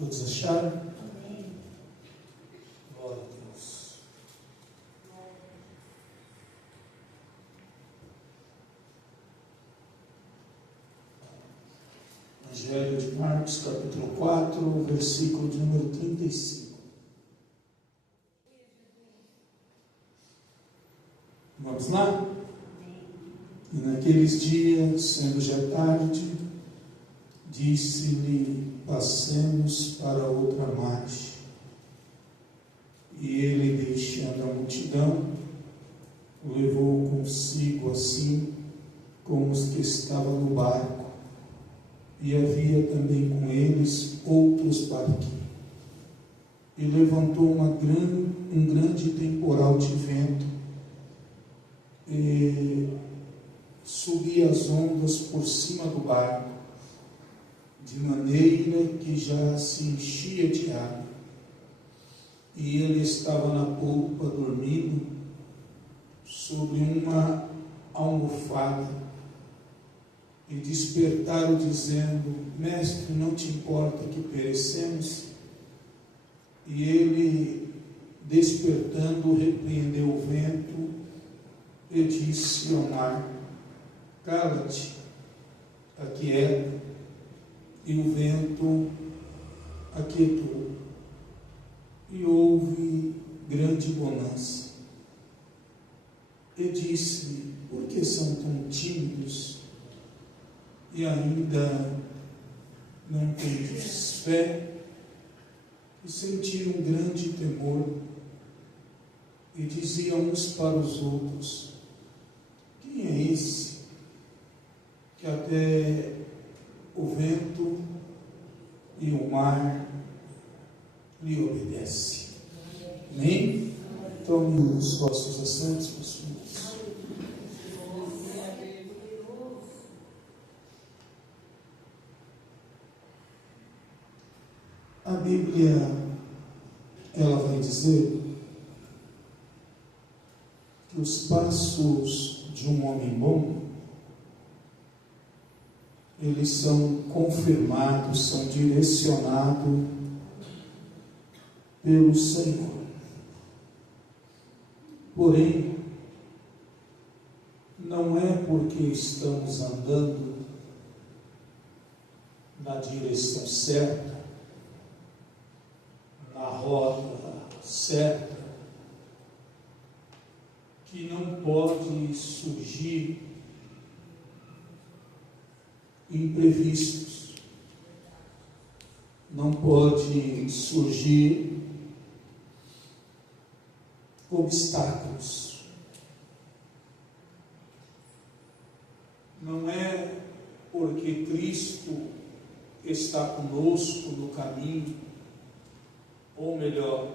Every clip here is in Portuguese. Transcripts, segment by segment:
Todos acharam? Amém. Glória a Deus. Evangelho de Marcos, capítulo 4, versículo de número 35. Vamos lá? E naqueles dias, sendo já tarde, disse-lhe: passemos para outra margem. E ele, deixando a multidão, o levou consigo, assim como os que estavam no barco. E havia também com eles outros barquinhos. E levantou um grande temporal de vento, e subia as ondas por cima do barco, de maneira que já se enchia de água. E ele estava na polpa, dormindo, sobre uma almofada. E despertaram, dizendo: Mestre, não te importa que perecemos? E ele, despertando, repreendeu o vento e disse ao mar: cala-te, aquieta. E o vento aquietou, e houve grande bonança. E disse: por que são tão tímidos e ainda não tendes fé? E sentiram um grande temor, e diziam uns para os outros: quem é esse que até o vento e o mar lhe obedecem? Amém? Tomem os vossos assentos, meus filhos. A Bíblia, ela vai dizer que os passos de um homem bom, eles são confirmados, são direcionados pelo Senhor. Porém, não é porque estamos andando na direção certa, na rota certa, que não pode surgir imprevistos, não pode surgir obstáculos. Não é porque Cristo está conosco no caminho, ou melhor,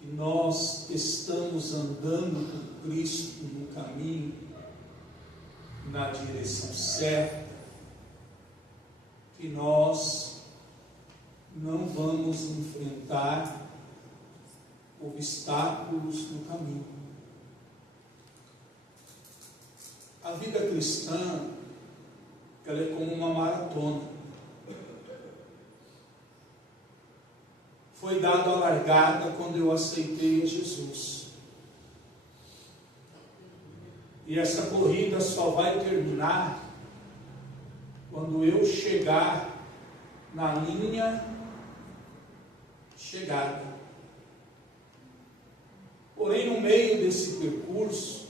que nós estamos andando com Cristo no caminho, na direção certa, que nós não vamos enfrentar obstáculos no caminho. A vida cristã, ela é como uma maratona. Foi dada a largada quando eu aceitei a Jesus. E essa corrida só vai terminar quando eu chegar na linha de chegada. Porém, no meio desse percurso,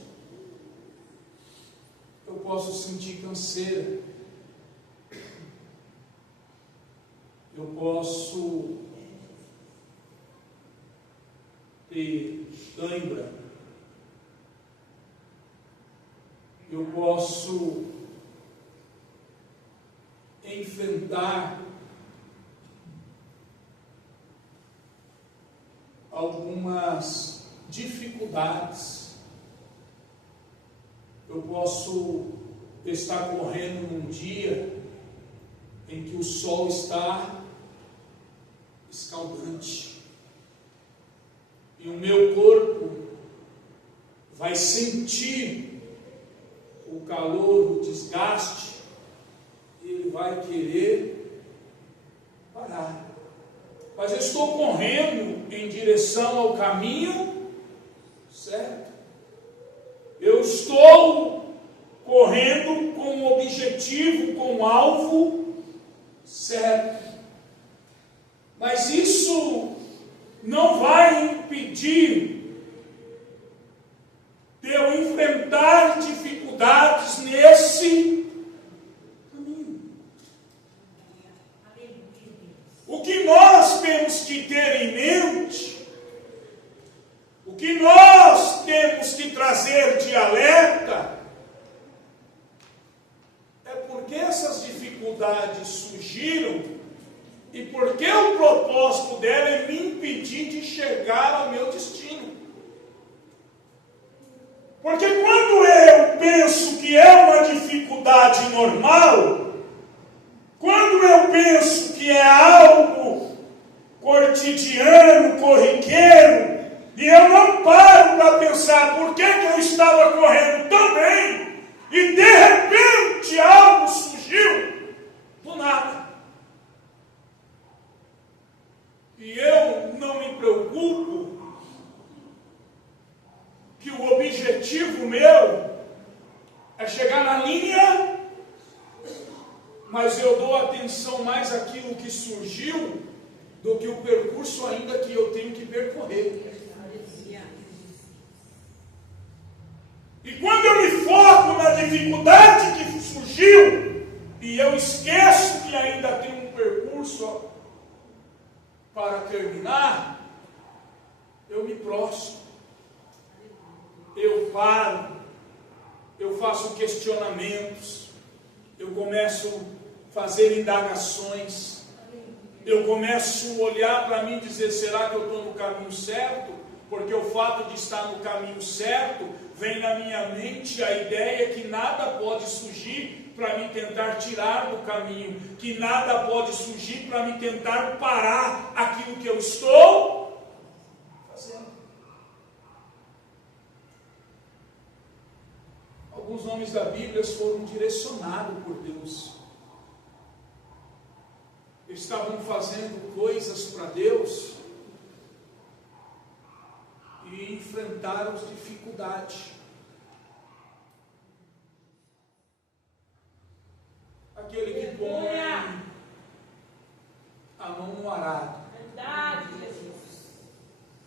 eu posso sentir canseira. Eu posso ter cãibra. Eu posso enfrentar algumas dificuldades. Eu posso estar correndo num dia em que o sol está escaldante e o meu corpo vai sentir o calor, o desgaste, e ele vai querer parar. mas eu estou correndo em direção ao caminho certo. Eu estou correndo com um objetivo, com um alvo certo. Mas isso não vai impedir de eu enfrentar dificuldades nesse caminho. O que nós temos que ter em mente, o que nós temos que trazer de alerta, é porque essas dificuldades surgiram e porque o propósito dela é me impedir de chegar ao meu destino. Porque quando eu penso que é uma dificuldade normal, quando eu penso que é algo cotidiano, corriqueiro, e eu não paro para pensar por que eu estava correndo tão bem, e de repente algo surgiu do nada. E eu não me preocupo que o objetivo meu é chegar na linha, mas eu dou atenção mais àquilo que surgiu do que o percurso ainda que eu tenho que percorrer. E quando eu me foco na dificuldade que surgiu, e eu esqueço que ainda tem um percurso para terminar, eu me prostro, eu paro, eu faço questionamentos, eu começo a fazer indagações, eu começo a olhar para mim e dizer, será que eu estou no caminho certo? Porque o fato de estar no caminho certo, vem na minha mente a ideia que nada pode surgir para me tentar tirar do caminho, que nada pode surgir para me tentar parar aquilo que eu estou fazendo. Alguns homens da Bíblia foram direcionados por Deus. Eles estavam fazendo coisas para Deus e enfrentaram as dificuldades. Aquele que põe a mão no arado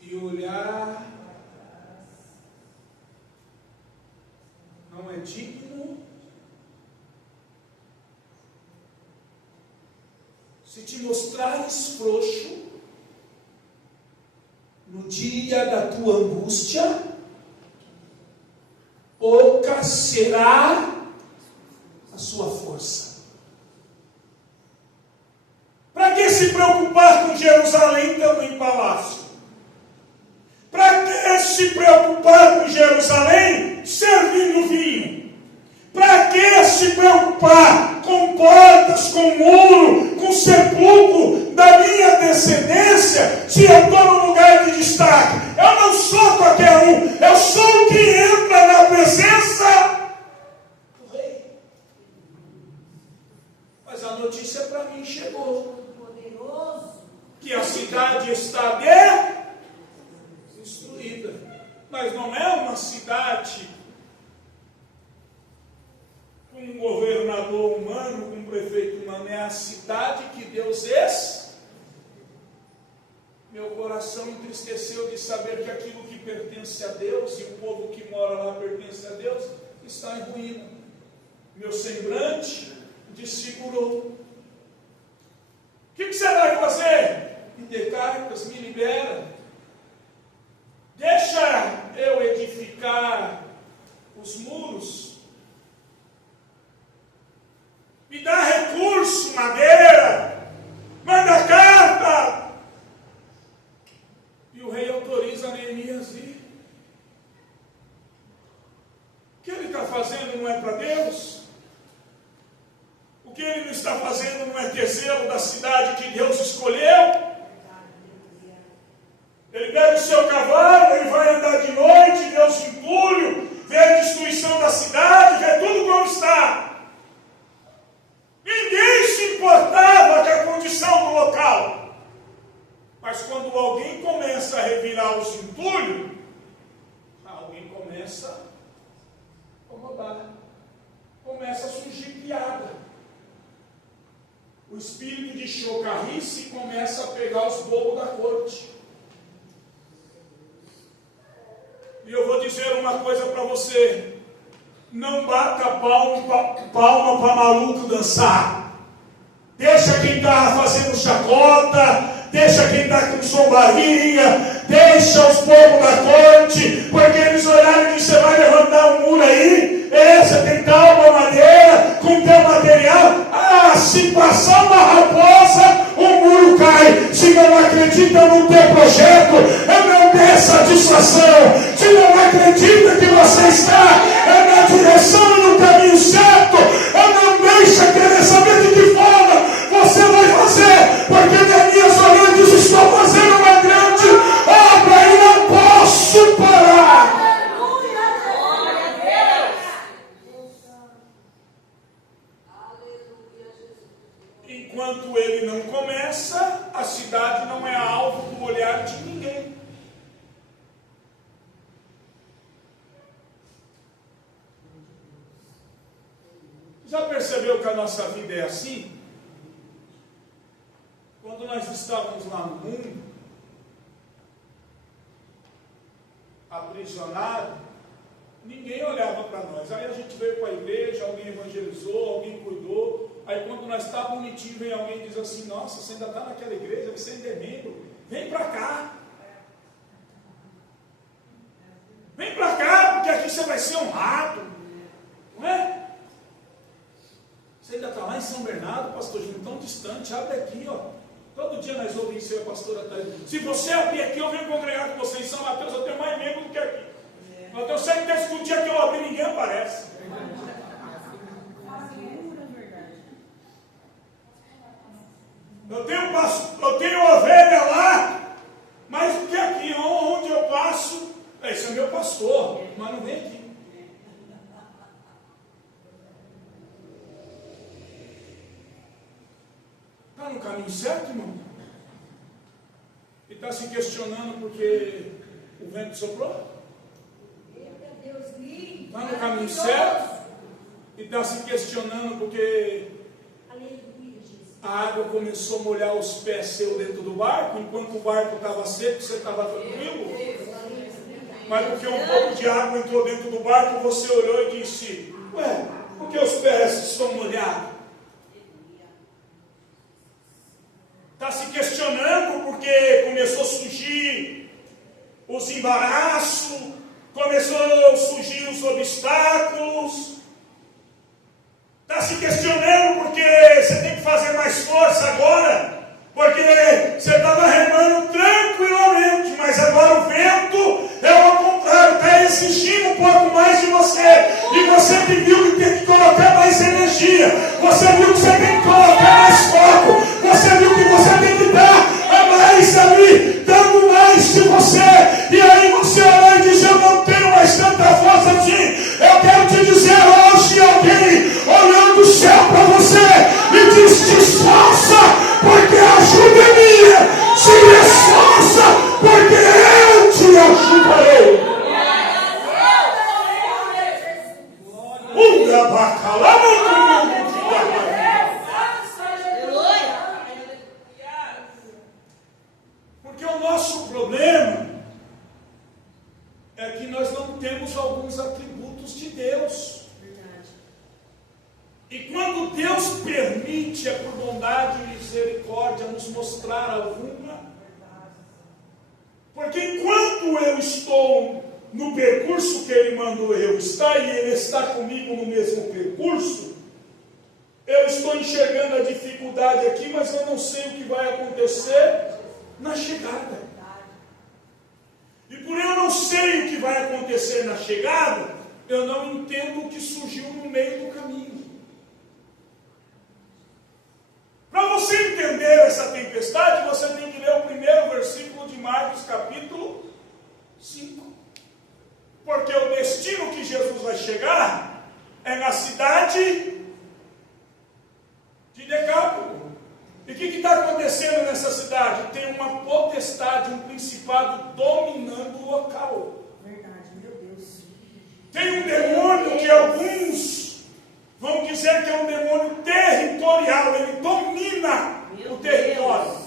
e olhar não é digno. Se te mostrares frouxo no dia da tua angústia, pouca será a sua força. Para que se preocupar com Jerusalém estando em palácio? Para que se preocupar com Jerusalém servindo vinho? Para que se preocupar com portas, com muro, com sepulcro da minha descendência, se eu estou num lugar de destaque? Eu não sou qualquer um, eu sou o que entra na presença do rei. Mas a notícia para mim chegou, que a cidade está destruída. Mas não é uma cidade com um governador humano, com um prefeito humano, é a cidade que Deus Meu coração entristeceu de saber que aquilo que pertence a Deus, e o povo que mora lá pertence a Deus, está em ruína. Meu semblante desfigurou. O que você vai fazer? Me dê cartas, me libera. Deixa eu edificar os muros. Me dá recurso, madeira. Manda carta. E o rei autoriza Neemias ir. O que ele está fazendo não é para Deus? O que ele não está fazendo não é ter zelo da cidade que Deus escolheu? Ele pega o seu cavalo, ele vai andar de noite, Deus entulho, vê a destruição da cidade, vê tudo como está. Ninguém se importava com a condição do local. começa a incomodar. Começa a surgir piada. O espírito de chocarrice começa a pegar os bobos da corte. E eu vou dizer uma coisa para você: não bata palma para maluco dançar. Deixa quem está fazendo chacota, deixa quem está com zombaria, deixa os povos da corte, porque eles olharam que você vai levantar um muro aí, você tem tal madeira, com teu material. Se passar uma raposa, o muro cai. Se não acredita no teu projeto, eu não dei satisfação. Se não acredita que você está na direção e no caminho certo, eu não deixo querer saber de que forma você vai fazer, porque nas minhas orelhas estou fazendo uma grande obra e não posso parar. Enquanto ele não começa, a cidade não é alvo do olhar de ninguém. Já percebeu que a nossa vida é assim? Quando nós estávamos lá no mundo, aprisionados, ninguém olhava para nós. Aí a gente veio para a igreja, alguém evangelizou, alguém cuidou. Aí quando nós estávamos bonitinhos, vem alguém e diz assim: nossa, você ainda está naquela igreja, você ainda é membro, vem para cá. Vem para cá, porque aqui você vai ser honrado. Não é? Você ainda está lá em São Bernardo, pastor Júnior, tão distante, abre aqui, ó. Todo dia nós ouvimos isso, a pastora está aí. Se você abrir aqui, eu venho congregar com você em São Mateus, eu tenho mais membro do que aqui. Eu tenho certeza que o dia que eu abrir, ninguém aparece. Eu tenho ovelha lá, mas o que aqui? Onde eu passo? Esse é meu pastor, mas não vem aqui. Está no caminho certo, irmão? E está se questionando porque o vento soprou? Está no caminho certo? E está se questionando porque a água começou a molhar os pés seus dentro do barco, enquanto o barco estava seco, você estava tranquilo? Mas porque um pouco de água entrou dentro do barco, você olhou e disse: ué, por que os pés estão molhados? Está se questionando porque começou a surgir os embaraços, começou a surgir os obstáculos. Está se questionando porque você tem que fazer mais força agora, porque você estava remando tranquilamente, mas agora o vento é ao contrário, está exigindo um pouco mais de você, e você que viu que tem que colocar mais energia, você viu que você tem que colocar mais foco, você viu que você tem que dar mais ali, dando mais de você, e aí você olha e diz: eu não tenho mais tanta força assim. Eu quero te dizer hoje, alguém olhando do céu para você e diz: te esforça, porque a ajuda é minha, se esforça, porque eu te ajudarei. Porque o nosso problema é que nós não temos alguns atributos de Deus. E quando Deus permite, é por bondade e misericórdia, nos mostrar alguma. Porque enquanto eu estou no percurso que Ele mandou eu estar, e Ele está comigo no mesmo percurso, eu estou enxergando a dificuldade aqui, mas eu não sei o que vai acontecer na chegada. E por eu não sei o que vai acontecer na chegada, eu não entendo o que surgiu no meio do caminho. Para você entender essa tempestade, você tem que ler o primeiro versículo de Marcos capítulo 5. Porque o destino que Jesus vai chegar é na cidade de Decápolis. E o que está acontecendo nessa cidade? Tem uma potestade, um principado dominando o local. Verdade, meu Deus. demônio que alguns vão dizer que é um demônio territorial, ele domina o território.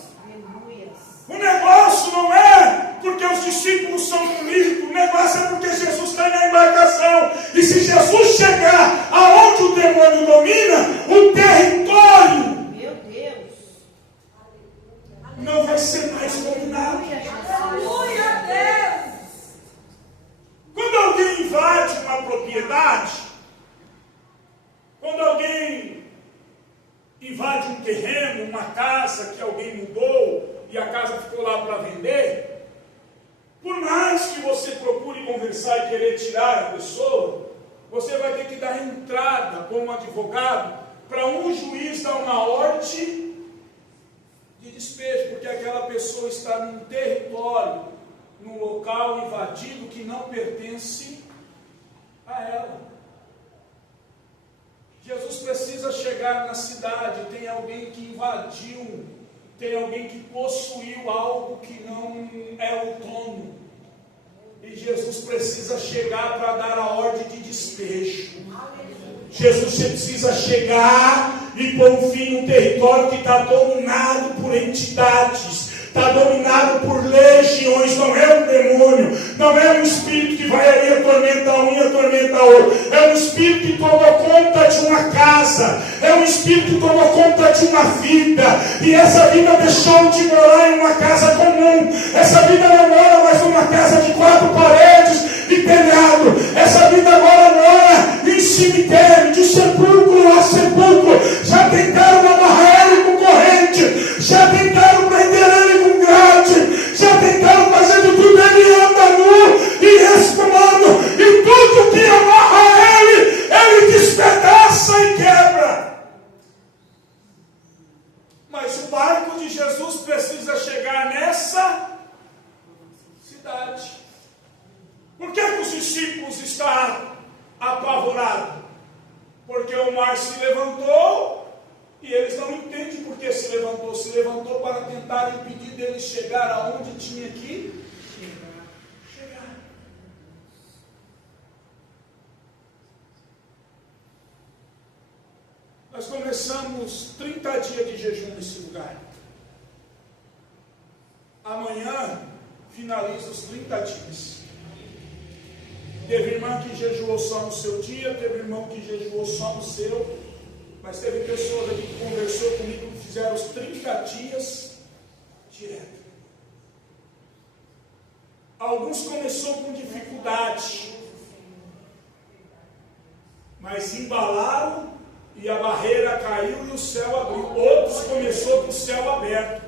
O negócio não é porque os discípulos são bonitos, o negócio é porque Jesus está na embarcação. E se Jesus chegar aonde o demônio domina, o território, meu Deus, não vai ser mais dominado. aleluia, Deus. Quando alguém invade uma propriedade, quando alguém invade um terreno, uma casa que alguém mudou e a casa ficou lá para vender, por mais que você procure conversar e querer tirar a pessoa, você vai ter que dar entrada como advogado para um juiz dar uma ordem de despejo, porque aquela pessoa está num território, num local invadido que não pertence a ela. Jesus precisa chegar na cidade, tem alguém que invadiu, tem alguém que possuiu algo que não é o dono. E Jesus precisa chegar para dar a ordem de despejo. Jesus precisa chegar e pôr um fim no território que está dominado por entidades, está dominado por legiões. Não é um demônio, não é um espírito que vai ali e atormenta um e atormenta outro. É um espírito que tomou conta de uma casa, é um espírito que tomou conta de uma vida, e essa vida deixou de morar em uma casa comum. Essa vida não mora mais numa casa de 4 paredes e telhado. Essa vida agora mora em cemitério, de sepulcro a sepulcro. Já tentaram amarrar ele com corrente, já tentaram prender ele com grade, já tentaram fazer de tudo. Ele anda nu e espumando, e tudo que amarra ele despedaça e quebra. Mas o barco de Jesus precisa chegar nessa cidade. Por que os discípulos estão apavorados? Porque o mar se levantou e eles não entendem por que se levantou. Se levantou para tentar impedir deles chegar aonde tinha que chegar. Nós começamos 30 dias de jejum nesse lugar. Amanhã finaliza os 30 dias. Teve irmã que jejuou só no seu dia, teve irmão que jejuou só no seu, mas teve pessoas aqui que conversou comigo que fizeram os 30 dias direto. Alguns começou com dificuldade, mas embalaram e a barreira caiu e o céu abriu. Outros começou com o céu aberto,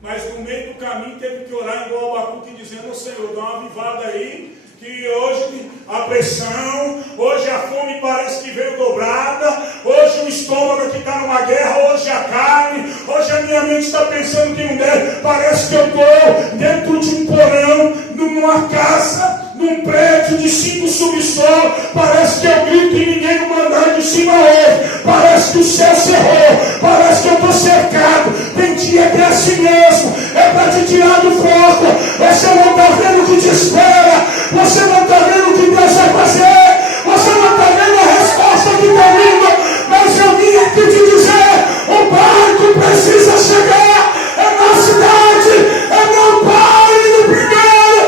mas no meio do caminho teve que orar igual Abacuque, dizendo: "Ô Senhor, dá uma avivada aí, que hoje a pressão, hoje a fome parece que veio dobrada, hoje o estômago aqui está numa guerra, hoje a carne, hoje a minha mente está pensando que não deve, parece que eu estou dentro de um porão, numa casa, num prédio de 5 subsolo, parece que eu grito e ninguém no andar de cima ouve, parece que o céu cerrou, parece que eu estou cercado." Tem dia que é assim mesmo, é para te tirar do foco. Você não está vendo o que te espera, você não está vendo o que Deus vai fazer, você não está vendo a resposta que está vindo, mas eu vim aqui te dizer: o barco precisa chegar, é na cidade, é não pare no primeiro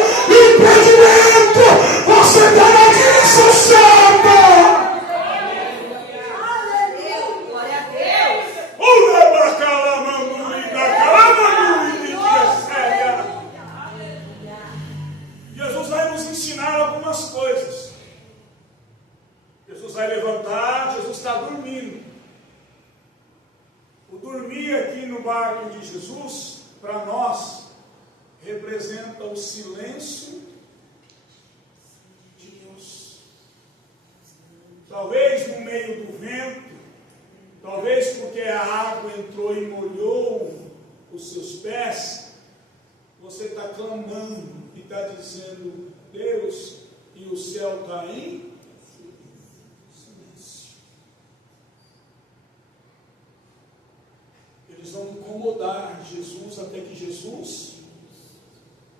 impedimento, você está na direção certa. Glória a Deus. Jesus vai nos ensinar algumas coisas. Jesus vai levantar, Jesus está dormindo. O dormir aqui no barco de Jesus, para nós, representa o silêncio de Deus. Talvez no meio do vento, talvez porque a água entrou e molhou os seus pés, você está clamando e está dizendo: Deus, e o céu está em silêncio. Eles vão incomodar Jesus até que Jesus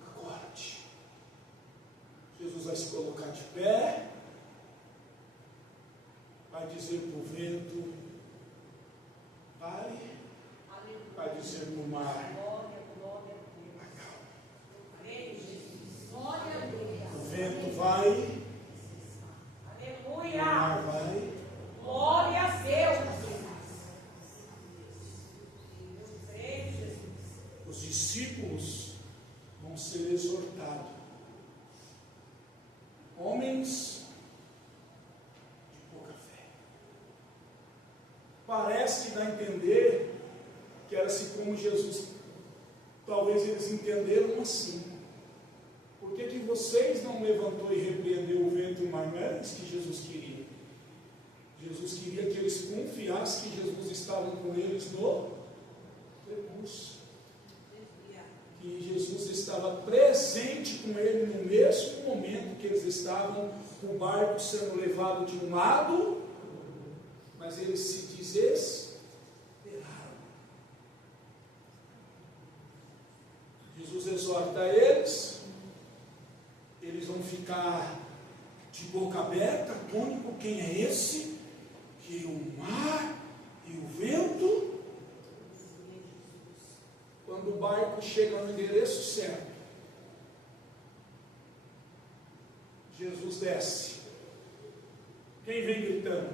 acorde. Jesus vai se colocar de pé, vai dizer para o vento, vai, vai dizer para o mar, o vento vai, o mar vai. Glória a Deus. Os discípulos vão ser exortados. Homens de pouca fé. Parece que dá a entender que era assim como Jesus. Talvez eles entenderam assim. Por que vocês não levantou e repreendeu o vento e o mar? Não era isso que Jesus queria. Jesus queria que eles confiassem que Jesus estava com eles no recurso. Que Jesus estava presente com ele no mesmo momento que eles estavam com o barco sendo levado de um lado, mas eles se desesperaram. Jesus exorta eles, eles vão ficar de boca aberta, atônico, quem é esse? Que o mar e o vento, quando o barco chega no endereço certo, Jesus desce. Quem vem gritando?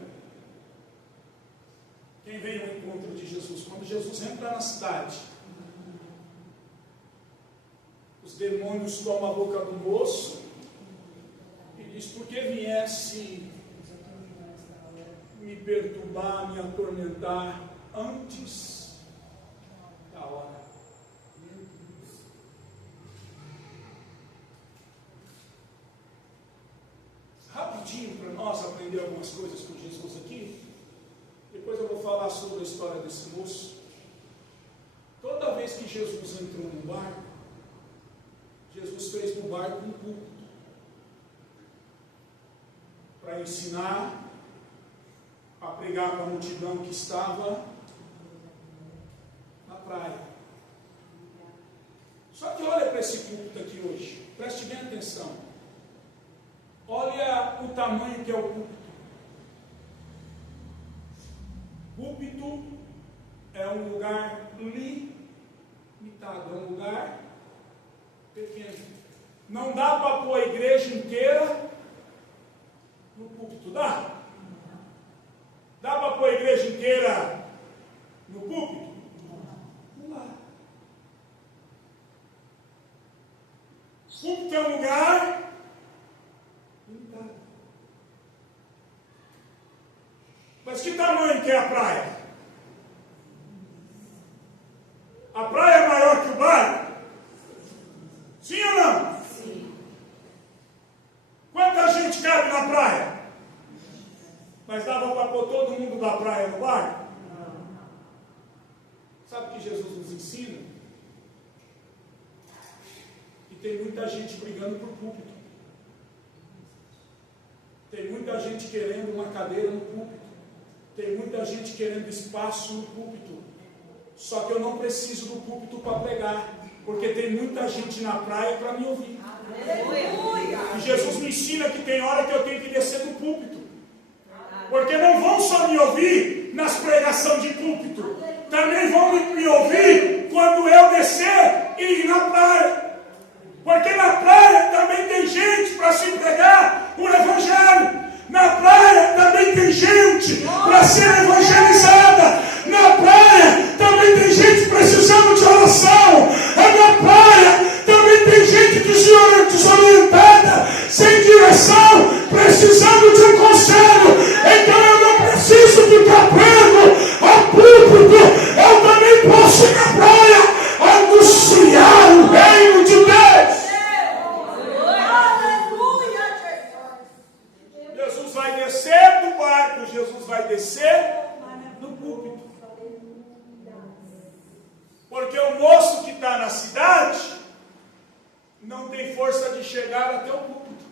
Quem vem ao encontro de Jesus? Quando Jesus entra na cidade, os demônios tomam a boca do moço e diz: por que viesse me perturbar, me atormentar antes da hora? Rapidinho para nós aprender algumas coisas com Jesus aqui. Depois eu vou falar sobre a história desse moço. Toda vez que Jesus entrou no barco, Jesus fez no barco um púlpito para ensinar, a pregar para a multidão que estava na praia. Só que olha para esse púlpito aqui hoje, preste bem atenção. Olha o tamanho que é o púlpito. Púlpito é um lugar limitado, é um lugar pequeno. Não dá para pôr a igreja inteira no púlpito, dá? Dá para pôr a igreja inteira no púlpito? Não dá. Púlpito é um lugar limitado. Mas que tamanho que é a praia? A praia é maior que o barco? Sim ou não? Sim. Quanta gente cabe na praia? Mas dava para pôr todo mundo da praia no barco? Não. Sabe o que Jesus nos ensina? Que tem muita gente brigando por púlpito. Tem muita gente querendo uma cadeira no púlpito. Tem muita gente querendo espaço no púlpito. Só que eu não preciso do púlpito para pregar, porque tem muita gente na praia para me ouvir. Aleluia. E Jesus me ensina que tem hora que eu tenho que descer do púlpito. Porque não vão só me ouvir nas pregações de púlpito, também vão me ouvir quando eu descer e ir na praia. Porque na praia também tem gente para se pregar o evangelho. Na praia também tem gente para ser evangelizada. Na praia também tem gente precisando de oração. Na praia também tem gente desorientada, sem direção, precisando de um conselho. Então eu não preciso ficar preso ao púlpito. Eu também posso ir na praia anunciar o reino de Deus. Jesus vai descer do barco, Jesus vai descer do púlpito. Porque o moço que está na cidade não tem força de chegar até o púlpito.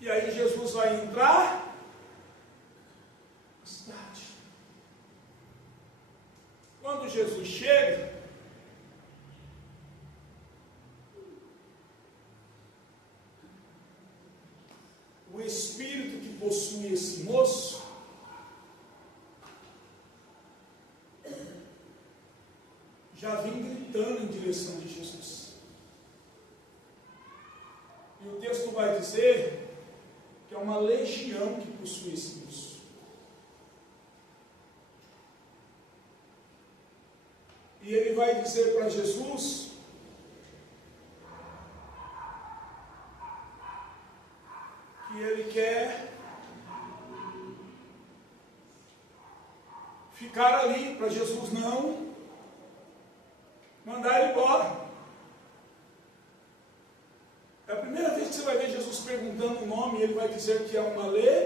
E aí Jesus vai entrar na cidade. Quando Jesus chega, o espírito que possui esse moço já vinha gritando em direção de Jesus. E o texto vai dizer que é uma legião que possui esse moço. E ele vai dizer para Jesus que ele quer ficar ali, para Jesus não mandar ele embora. É a primeira vez que você vai ver Jesus perguntando o nome, e ele vai dizer que é uma legião.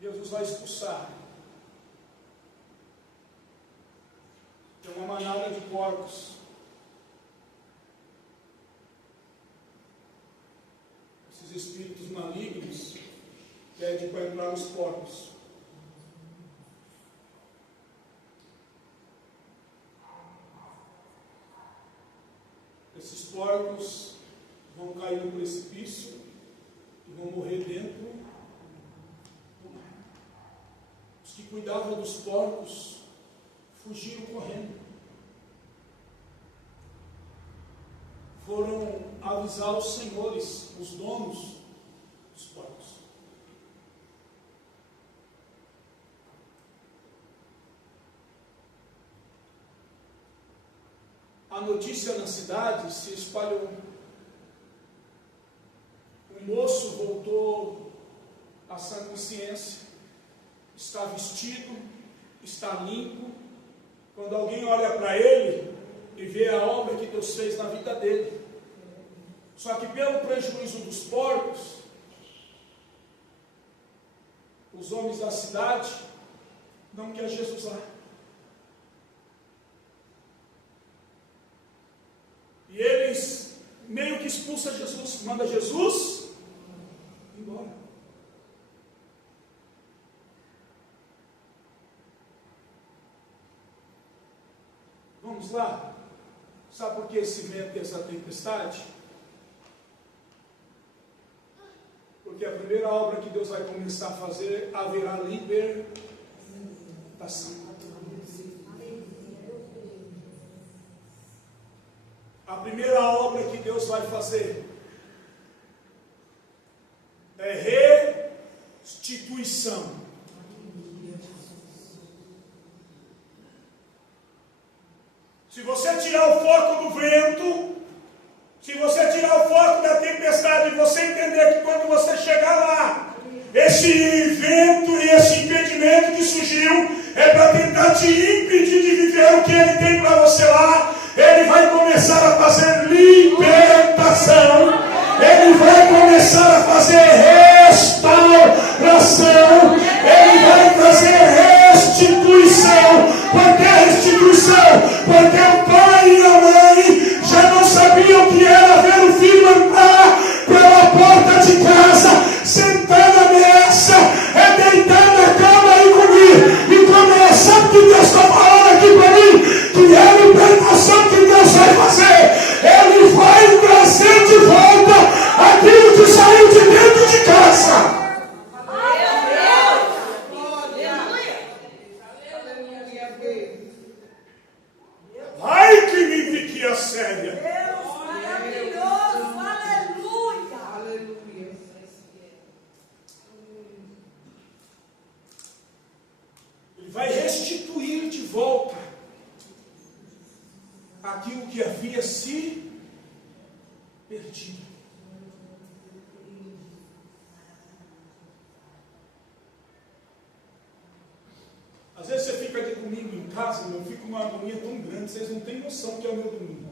Jesus vai expulsar. Tem uma manada de porcos. Esses espíritos malignos pedem para entrar nos porcos. Esses porcos vão cair no precipício e vão morrer dentro do mar. Os que cuidavam dos porcos fugiram correndo. Foram avisar os senhores, os donos dos porcos. A notícia na cidade se espalhou. O moço voltou à sã consciência, está vestido, está limpo. Quando alguém olha para ele e vê a obra que Deus fez na vida dele. Só que pelo prejuízo dos porcos, os homens da cidade não querem Jesus lá. E eles meio que expulsam Jesus, manda Jesus embora. Vamos lá? Sabe por que esse vento e essa tempestade? Porque a primeira obra que Deus vai começar a fazer, haverá libertação. A primeira obra que Deus vai fazer é restituição. Se você tirar o foco do vento, se você tirar o foco da tempestade e você entender que quando você chegar lá, esse vento e esse impedimento que surgiu é para tentar te impedir de viver o que Ele tem para você lá, Ele vai começar a fazer libertação, Ele vai começar a fazer restauração, Ele vai trazer restituição. Por que restituição? Porque o pai e a mãe já não sabiam o que era ver o filho entrar pela porta de casa, sentar na mesa, deitar na cama e comer. E comer, sabe o que Deus está falando aqui para mim? Que é a libertação que Deus vai fazer. Ele vai trazer de volta aquilo que saiu de dentro de casa. Ai, que midiquia séria! Deus maravilhoso, aleluia! Aleluia! Ele vai restituir de volta aquilo que havia se perdido. Às vezes você fica de domingo em casa, eu fico numa agonia tão grande, vocês não têm noção que é o meu domingo.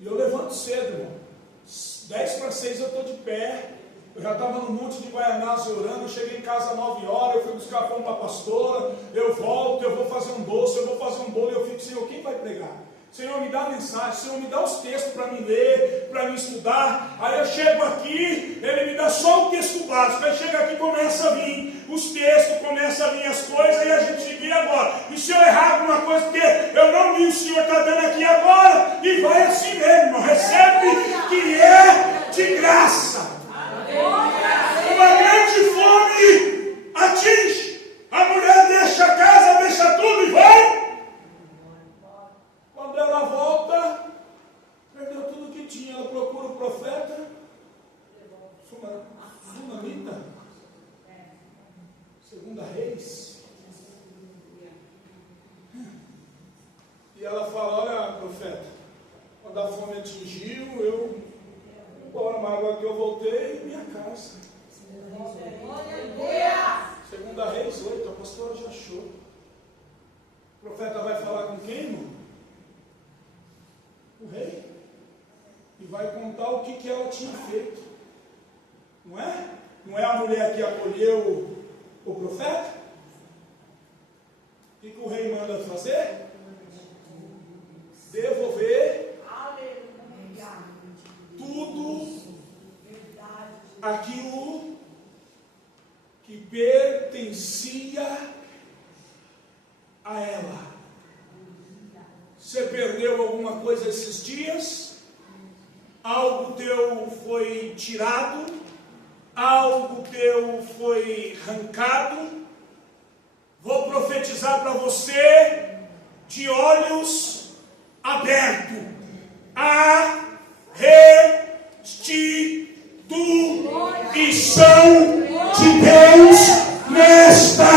E eu levanto cedo, irmão. 5:50 eu estou de pé. Eu já estava no Monte de Guaianazes orando, eu cheguei em casa às 9 horas, eu fui buscar pão para a pastora, eu volto, eu vou fazer um doce, eu vou fazer um bolo, e eu fico, Senhor, quem vai pregar? Senhor, me dá a mensagem, Senhor, me dá os textos para me ler, para me estudar. Aí eu chego aqui, Ele me dá só o texto básico, aí chega aqui e começa a vir os textos, começa a vir as coisas, e a gente fica agora. E se eu errar alguma coisa, porque eu não vi, o Senhor está dando aqui agora, e vai assim mesmo, irmão. Recebe que é de graça. Uma grande fome atinge. A mulher deixa a casa, deixa tudo e vai. Quando ela volta, perdeu tudo que tinha. Ela procura o profeta. Sunamita. Segunda Reis. E ela fala, olha, profeta, quando a fome atingiu, eu embora, mas agora que eu voltei, minha casa. Segunda Reis 8, a pastora já achou. O profeta vai falar com quem, irmão? O rei. E vai contar o que ela tinha feito. Não é? Não é a mulher que acolheu o profeta? O que o rei manda fazer? Devolver tudo aquilo que pertencia a ela. Você perdeu alguma coisa esses dias? Algo teu foi tirado? Algo teu foi arrancado? Vou profetizar para você de olhos abertos. A restituição de Deus nesta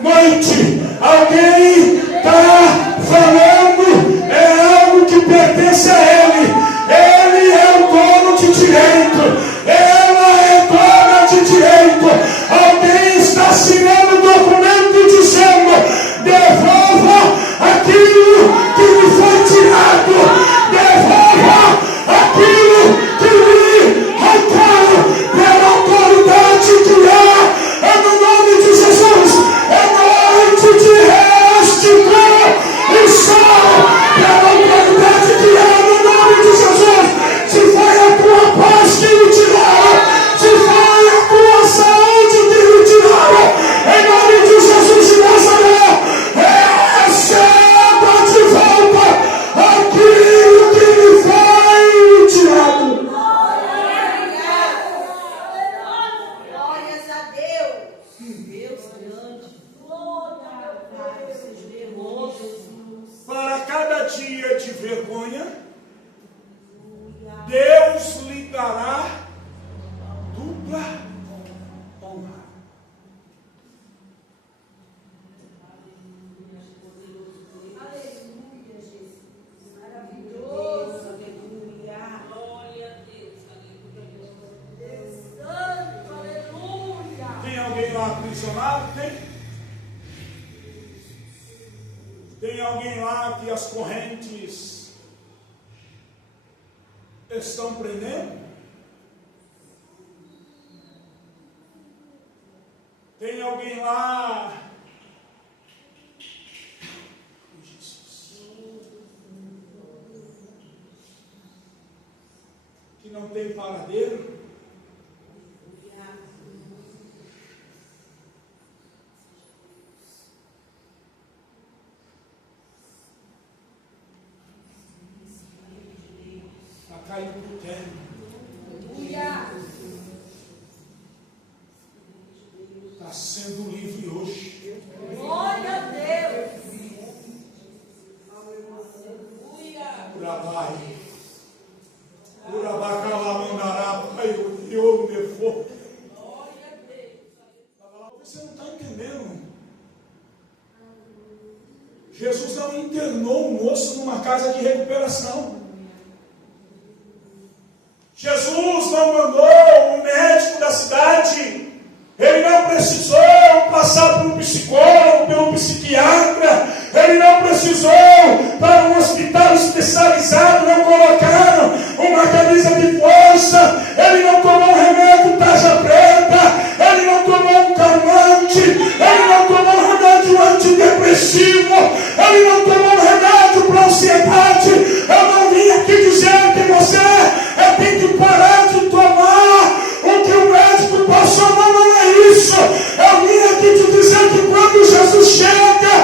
noite. Alguém está falando, é algo que pertence a Ele. Ele é o dono de direito. Ela é dona de direito. Alguém está assinando o documento dizendo: devolva aquilo que me foi tirado. Devolva aquilo que me arrancaram pela autoridade que é no nome de Jesus. É noite de restituição pela autoridade que é no nome de Jesus. Se foi a tua paz que me tiraram, se foi a tua saúde que me tiraram, em nome de Jesus de Nazaré, receba de volta aquilo que me foi tirado. Glórias a Deus. Deus grande. Para cada dia de vergonha, Deus lhe dará dupla honra. Aleluia, Jesus. Maravilhoso. Aleluia. Glória a Deus. Aleluia. Deus santo. Aleluia. Tem alguém lá aprisionado? Tem alguém lá que as correntes estão prendendo? Tem alguém lá que não tem paradeiro? Está caindo do terno. Aleluia. Está sendo livre hoje. Glória a Deus. Urabai. Urabacalamandará, Pai, eu me for. Você não está entendendo. Jesus não internou um moço numa casa de recuperação. Jesus não mandou o médico da cidade. Ele não precisou passar por um psicólogo, por um psiquiatra. Ele não precisou para um hospital especializado. Não colocaram uma camisa de força. Ele não tomou um remédio tarja preta. Ele não tomou um calmante. Ele não tomou um remédio antidepressivo. Ele não tomou um remédio para ansiedade. Eu não vim aqui dizer que você tem que parar de tomar o que o médico passou. Não é isso. Eu vim aqui te dizer que quando Jesus chega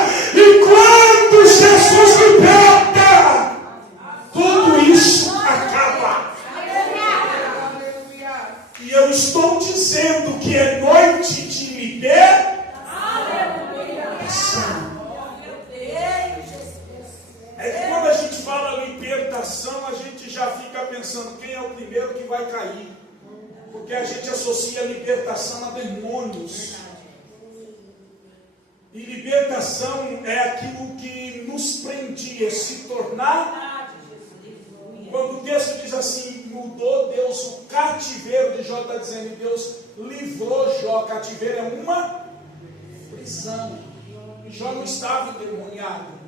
Porque a gente associa libertação a demônios. E libertação é aquilo que nos prendia, se tornar. Quando o texto diz assim, mudou Deus o cativeiro de Jó, está dizendo que Deus livrou Jó. Cativeiro é uma prisão. E Jó não estava endemoniado.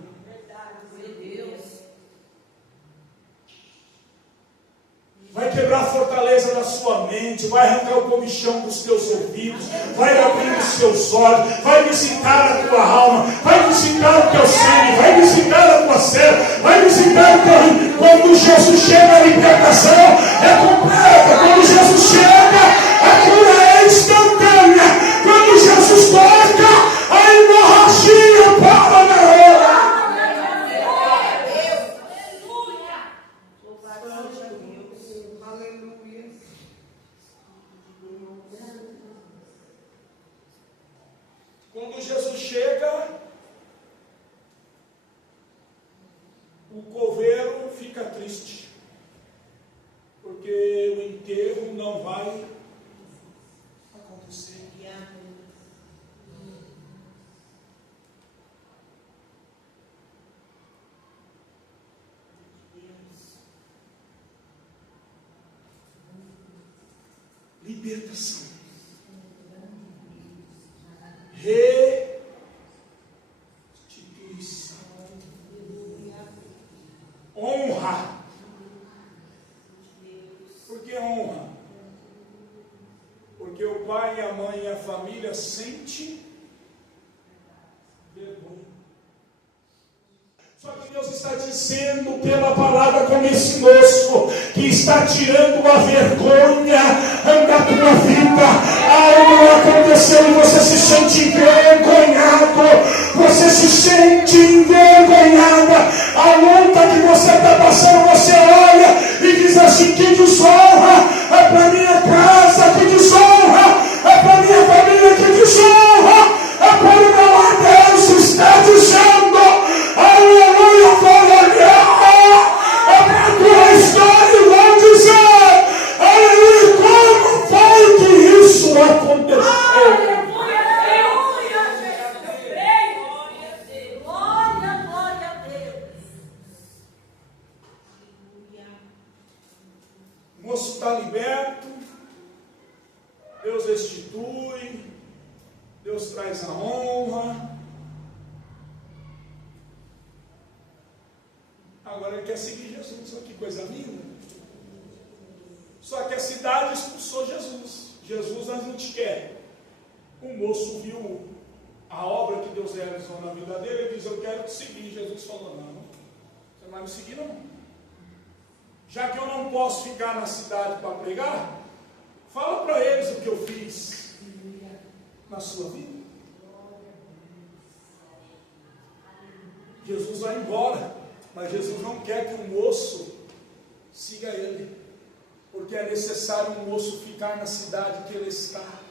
Vai quebrar a fortaleza da sua mente, vai arrancar o comichão dos teus ouvidos, vai abrir os seus olhos, vai visitar a tua alma, vai visitar o teu sangue, vai visitar a tua célula, vai visitar o teu... Quando Jesus chega, a libertação é completa. Quando Jesus chega, a cura é instantânea. Quando Jesus toca, a hemorragia para na hora. Quando Jesus chega, o coveiro fica triste, porque o enterro não vai acontecer. Libertação. Restituição. Honra. Por que honra? Porque o pai, a mãe e a família sentem vergonha. Só que Deus está dizendo pela palavra como esse moço que está tirando a vergonha da tua vida. Algo aconteceu e você se sente envergonhado. Você se sente envergonhada. A luta que você está passando, você olha e diz assim: que desonra é para minha casa, que desonra é para minha família, que desonra é para o meu lar. Deus está dizendo: aleluia, vou olhar é para a tua história e vou dizer: aleluia, como foi que isso aconteceu? O moço está liberto, Deus restitui, Deus traz a honra. Agora ele quer seguir Jesus. Olha que coisa linda. Só que a cidade expulsou Jesus. Jesus a gente quer. O moço viu a obra que Deus realizou na vida dele. Ele diz: eu quero te seguir. Jesus falou: não, você não vai me seguir não. Já que eu não posso ficar na cidade para pregar, fala para eles o que eu fiz na sua vida. Jesus vai embora, mas Jesus não quer que o moço siga ele, porque é necessário um moço ficar na cidade que ele está.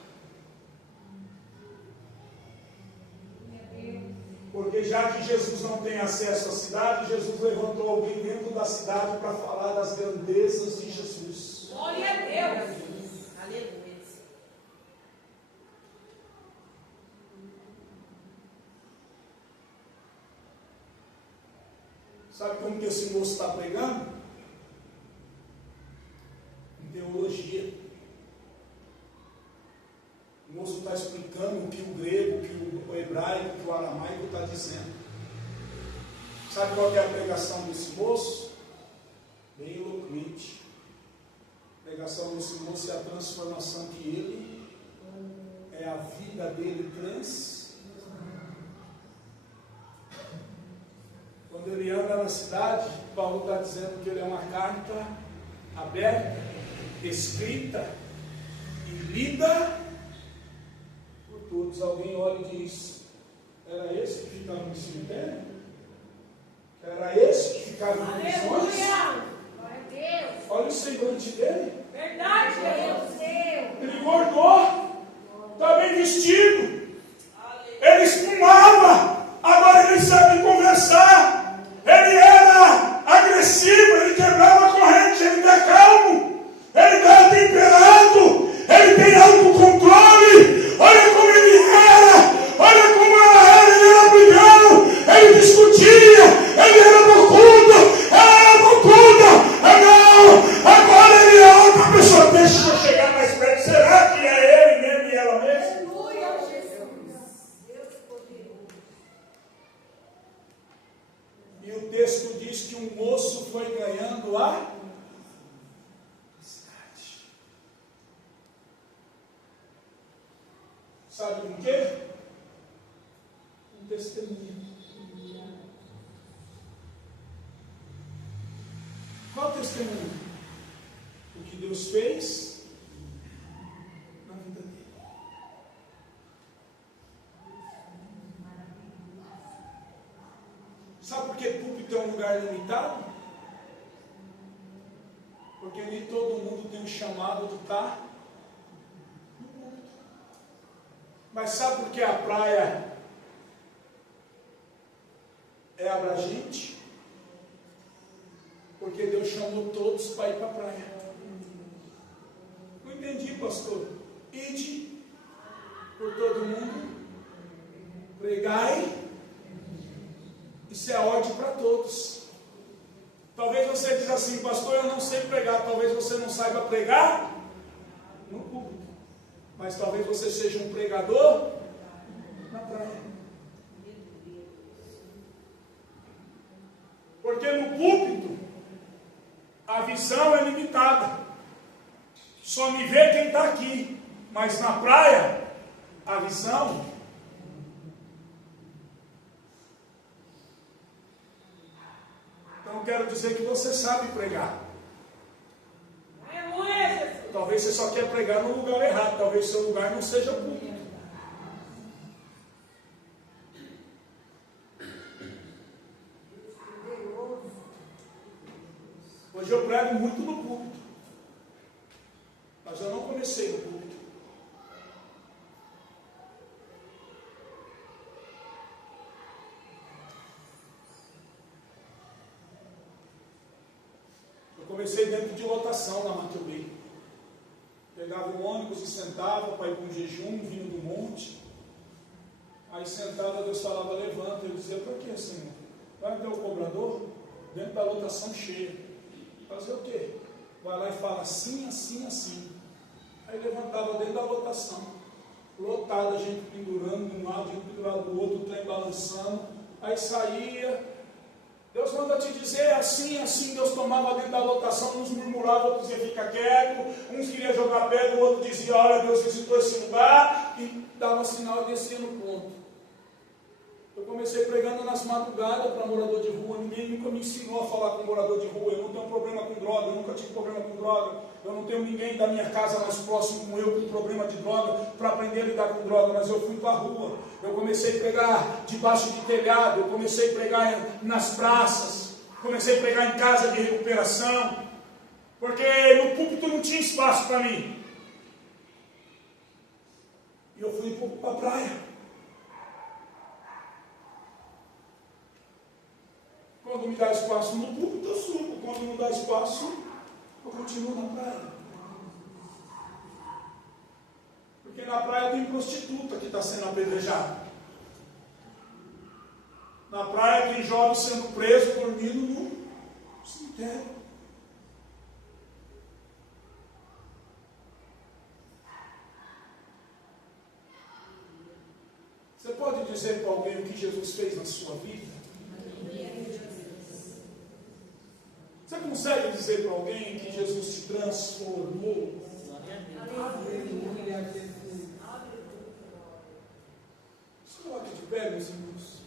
Porque já que Jesus não tem acesso à cidade, Jesus levantou alguém dentro da cidade para falar das grandezas de Jesus. Glória a Deus. Aleluia. Sabe como que esse moço está pregando? Em teologia. O moço está explicando o que o grego, que o hebraico, que o aramaico está dizendo. Sabe qual que é a pregação desse moço? Bem eloquente. A pregação desse moço é a transformação que ele, é a vida dele Quando ele anda na cidade, Paulo está dizendo que ele é uma carta aberta, escrita e lida por todos. Alguém olha e diz: era esse que ficava no cemitério? Era esse que ficava em prisões? Olha o semblante dele. Verdade, Deus. Ele engordou, está bem vestido, ele espumava, agora ele sabe conversar. Ele era agressivo, ele quebrava a corrente, ele está calmo, ele está temperado, texto diz que um moço foi ganhando a cidade. Sabe com quê? Um testemunho. Qual testemunho? O que Deus fez na vida dele. Sabe por que púlpito é um lugar limitado? Porque nem todo mundo tem um chamado de estar no púlpito. Mas sabe por que a praia é abrangente? Porque Deus chamou todos para ir para a praia. Não entendi, pastor. Ide por todo mundo, pregai. Isso é ordem para todos. Talvez você diz assim, pastor, eu não sei pregar. Talvez você não saiba pregar no púlpito. Mas talvez você seja um pregador na praia. Porque no púlpito a visão é limitada. Só me vê quem está aqui. Mas na praia a visão quero dizer que você sabe pregar. Talvez você só quer pregar no lugar errado. Talvez seu lugar não seja púlpito. Hoje eu prego muito no púlpito. Mas eu não comecei no púlpito. Comecei dentro de lotação na Matubim. Pegava o ônibus e sentava para ir para um jejum, vindo do monte. Aí sentada, Deus falava, levanta. Eu dizia, para quê, Senhor? Vai ter o cobrador? Dentro da lotação cheia. Fazer o quê? Vai lá e fala assim, assim, assim. Aí levantava dentro da lotação. Lotada, gente pendurando de um lado, gente pendurado do outro, o trem balançando. Aí saía. Deus manda te dizer assim, assim. Deus tomava dentro da lotação, uns murmuravam, outros diziam fica quieto, uns queriam jogar pedra, o outro dizia, olha, Deus visitou esse lugar, e dava sinal e descia no ponto. Eu comecei pregando nas madrugadas para morador de rua. Ninguém nunca me ensinou a falar com morador de rua. Eu não tenho problema com droga, eu nunca tive problema com droga. Eu não tenho ninguém da minha casa mais próximo com eu com problema de droga para aprender a lidar com droga, mas eu fui para a rua. Eu comecei a pregar debaixo de telhado, eu comecei a pregar nas praças, comecei a pregar em casa de recuperação, porque no púlpito não tinha espaço para mim. E eu fui para a praia. Quando me dá espaço no púlpito, eu subo. Quando não dá espaço, eu continuo na praia. Porque na praia tem prostituta que está sendo apedrejada. Na praia tem jovem sendo preso, dormindo no cemitério. Você pode dizer para alguém o que Jesus fez na sua vida? Você consegue dizer para alguém que Jesus te transformou? Se coloque de pé, meus irmãos.